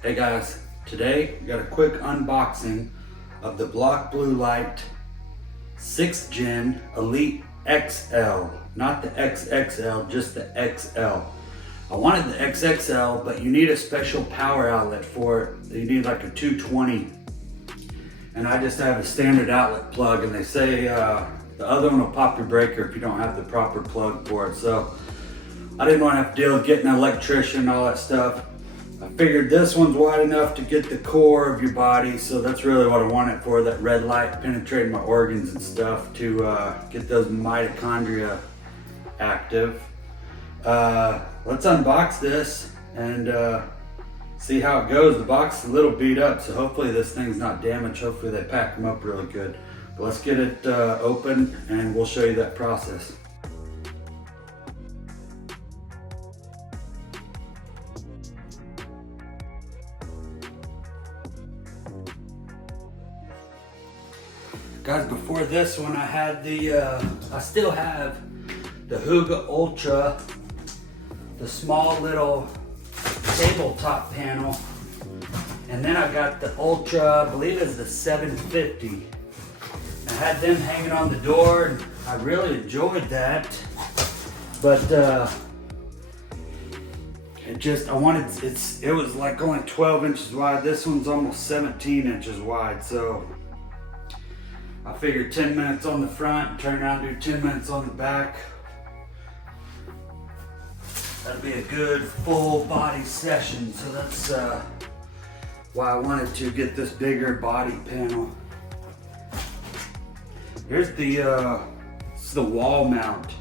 Hey guys, today we got a quick unboxing of the Block Blue Light 6th Gen Elite XL. Not the XXL, just the XL. I wanted the XXL, but you need a special power outlet for it. You need like a 220. And I just have a standard outlet plug, and they say the other one will pop your breaker if you don't have the proper plug for it. So I didn't want to have to deal with getting an electrician and all that stuff. I figured this one's wide enough to get the core of your body, so that's really what I want it for, that red light penetrating my organs and stuff to get those mitochondria active. Let's unbox this and see how it goes. The box is a little beat up, so hopefully this thing's not damaged. Hopefully they pack them up really good. But let's get it open and we'll show you that process. Guys, before this one I had I still have the Hooga Ultra, the small little tabletop panel. And then I got the Ultra, I believe it's the 750. I had them hanging on the door and I really enjoyed that. But it was like only 12 inches wide. This one's almost 17 inches wide. So I figured 10 minutes on the front, turn around and do 10 minutes on the back. That'd be a good full body session. So that's why I wanted to get this bigger body panel. Here's it's the wall mount.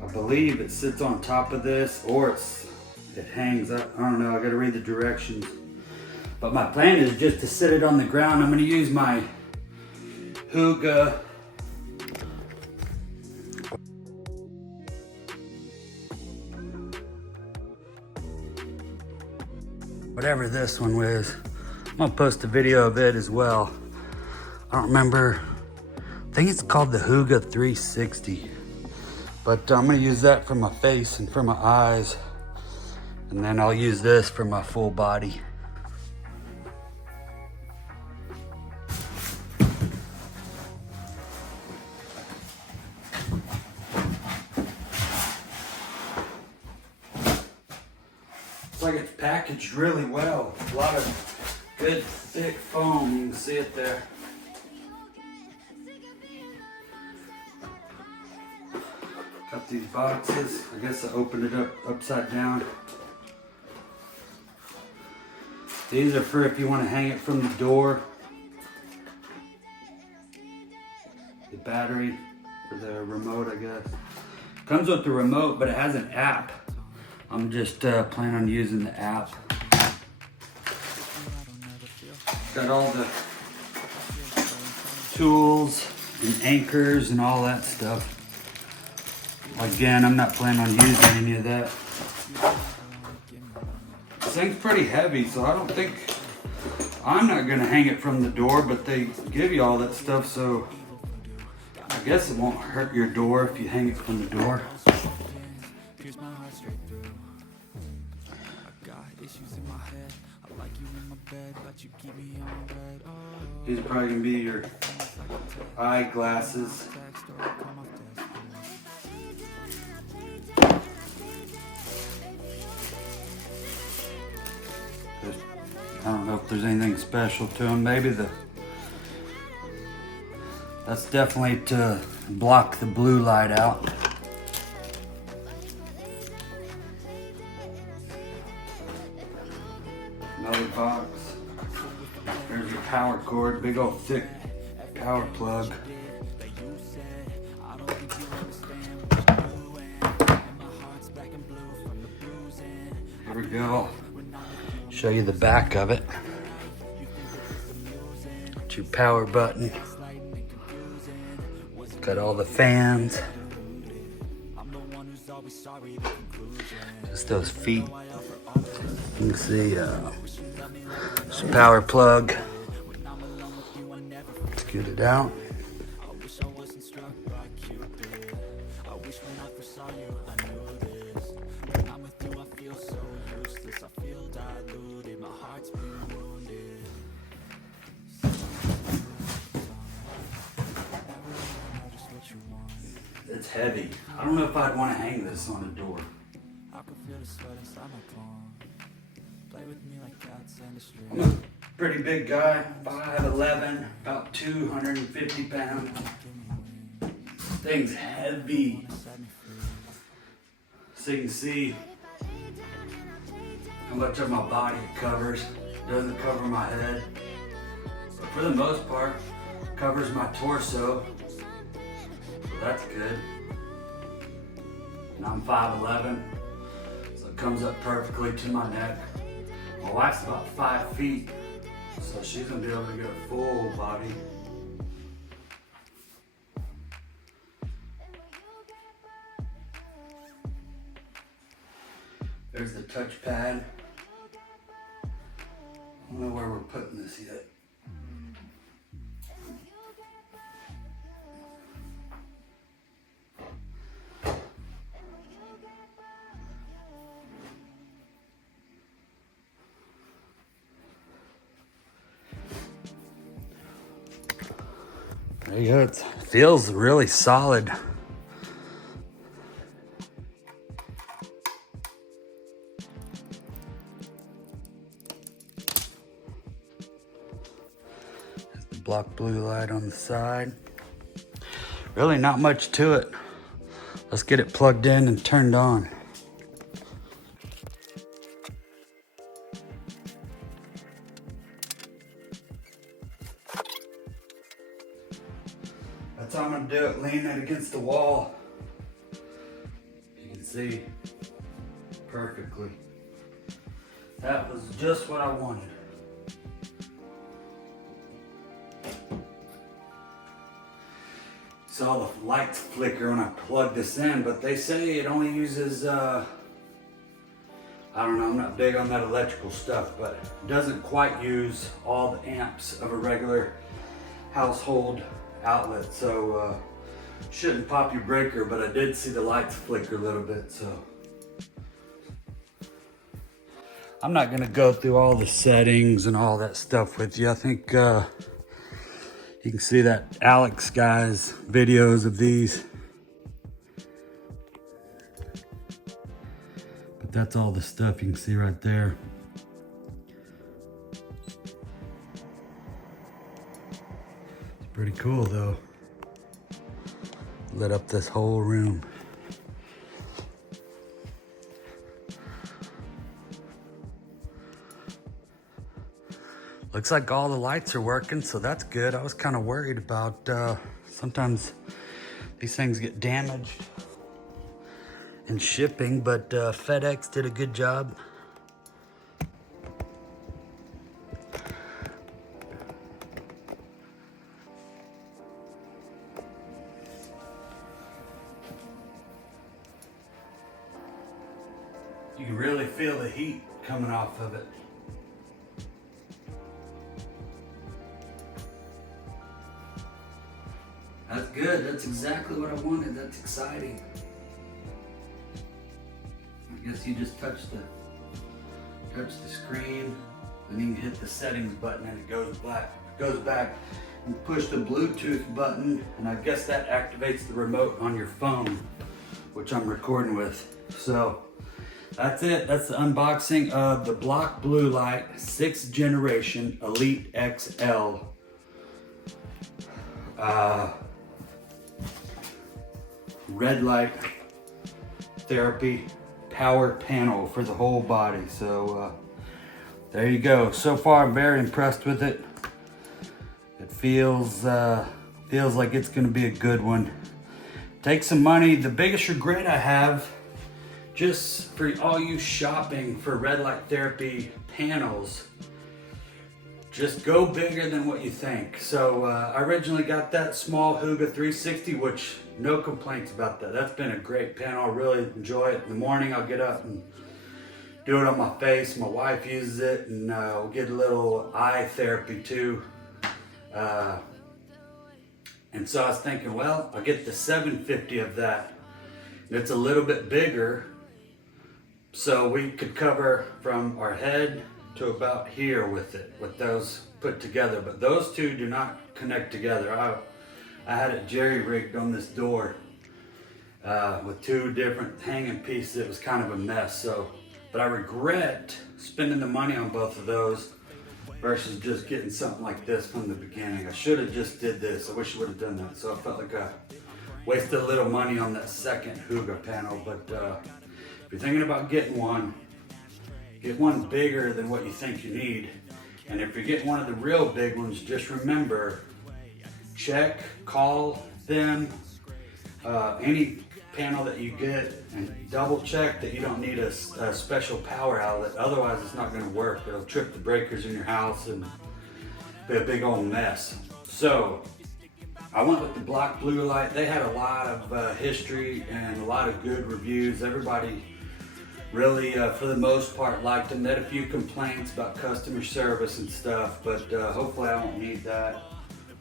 I believe it sits on top of this, or it hangs up. I don't know, I gotta read the directions. But my plan is just to sit it on the ground. I'm gonna use my Hooga whatever this one was. I'm gonna post a video of it as well. I don't remember. I think it's called the Hooga 360. But I'm gonna use that for my face and for my eyes. And then I'll use this for my full body. Looks like it's packaged really well. A lot of good thick foam, you can see it there. Got these boxes. I guess I opened it up upside down. These are for if you want to hang it from the door. The battery for the remote, I guess. Comes with the remote, but it has an app. I'm just planning on using the app. Got all the tools and anchors and all that stuff. Again, I'm not planning on using any of that. This thing's pretty heavy, so I don't think, I'm not gonna hang it from the door, but they give you all that stuff, so I guess it won't hurt your door if you hang it from the door. These are probably gonna be your eyeglasses. I don't know if there's anything special to them. Maybe that's definitely to block the blue light out. Another box. There's your power cord, big old thick power plug. Here we go. Show you the back of it. Got your power button. Got all the fans. Just those feet. You can see it's a power plug. Let's get it out. It's heavy. I don't know if I'd want to hang this on a door. I'm a pretty big guy, 5'11", about 250 pounds. Thing's heavy. So you can see how much of my body it covers. It doesn't cover my head, but for the most part, it covers my torso. So that's good. And I'm 5'11", so it comes up perfectly to my neck. My wife's about 5 feet, so she's gonna be able to get a full body. There's the touchpad. I don't know where we're putting this yet. There you go. It feels really solid. There's the block blue light on the side. Really not much to it. Let's get it plugged in and turned on. That's how I'm gonna do it, lean it against the wall. You can see perfectly. That was just what I wanted. Saw the lights flicker when I plugged this in, but they say it only uses, I don't know, I'm not big on that electrical stuff, but it doesn't quite use all the amps of a regular household outlet, so shouldn't pop your breaker, but I did see the lights flicker a little bit, so. I'm not gonna go through all the settings and all that stuff with you. I think you can see that Alex guy's videos of these. But that's all the stuff you can see right there. It's pretty cool though. Lit up this whole room. Looks like all the lights are working, so that's good. I was kind of worried about sometimes these things get damaged in shipping, but FedEx did a good job. You can really feel the heat coming off of it. That's good. That's exactly what I wanted. That's exciting. I guess you just touch the screen, and you can hit the settings button, and it goes black. It goes back. You push the Bluetooth button, and I guess that activates the remote on your phone, which I'm recording with. So that's it. That's the unboxing of the Block Blue Light 6th Generation Elite XL. Red light therapy power panel for the whole body. So there you go. So far I'm very impressed with it. It feels like it's gonna be a good one. Take some money. The biggest regret I have, just for all you shopping for red light therapy panels, just go bigger than what you think. So I originally got that small Huga 360, which no complaints about that. That's been a great panel. I really enjoy it. In the morning I'll get up and do it on my face. My wife uses it, and we'll get a little eye therapy too. And so I was thinking, well, I'll get the 750 of that. It's a little bit bigger, so we could cover from our head to about here with it, with those put together. But those two do not connect together. I had it jerry rigged on this door, with two different hanging pieces. It was kind of a mess. So, but I regret spending the money on both of those versus just getting something like this from the beginning. I should have just did this. I wish I would have done that. So I felt like I wasted a little money on that second Hygge panel. But if you're thinking about getting one, get one bigger than what you think you need. And if you're getting one of the real big ones, just remember, call them, any panel that you get, and double check that you don't need a special power outlet. Otherwise it's not going to work. It'll trip the breakers in your house and be a big old mess. So I went with the Block Blue Light. They had a lot of history and a lot of good reviews. Everybody really, for the most part, liked them. They had a few complaints about customer service and stuff, but hopefully I won't need that.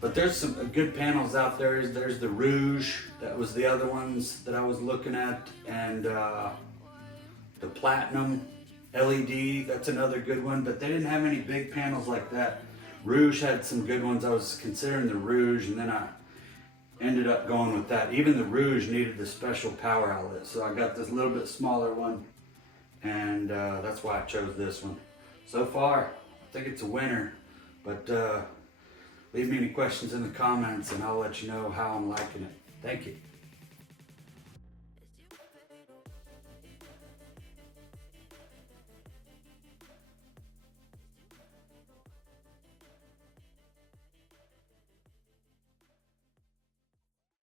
But there's some good panels out there. There's the Rouge, that was the other ones that I was looking at, and the Platinum LED, that's another good one, but they didn't have any big panels like that. Rouge had some good ones. I was considering the Rouge, and then I ended up going with that. Even the Rouge needed the special power outlet, so I got this little bit smaller one, and that's why I chose this one. So far, I think it's a winner, but leave me any questions in the comments and I'll let you know how I'm liking it. Thank you.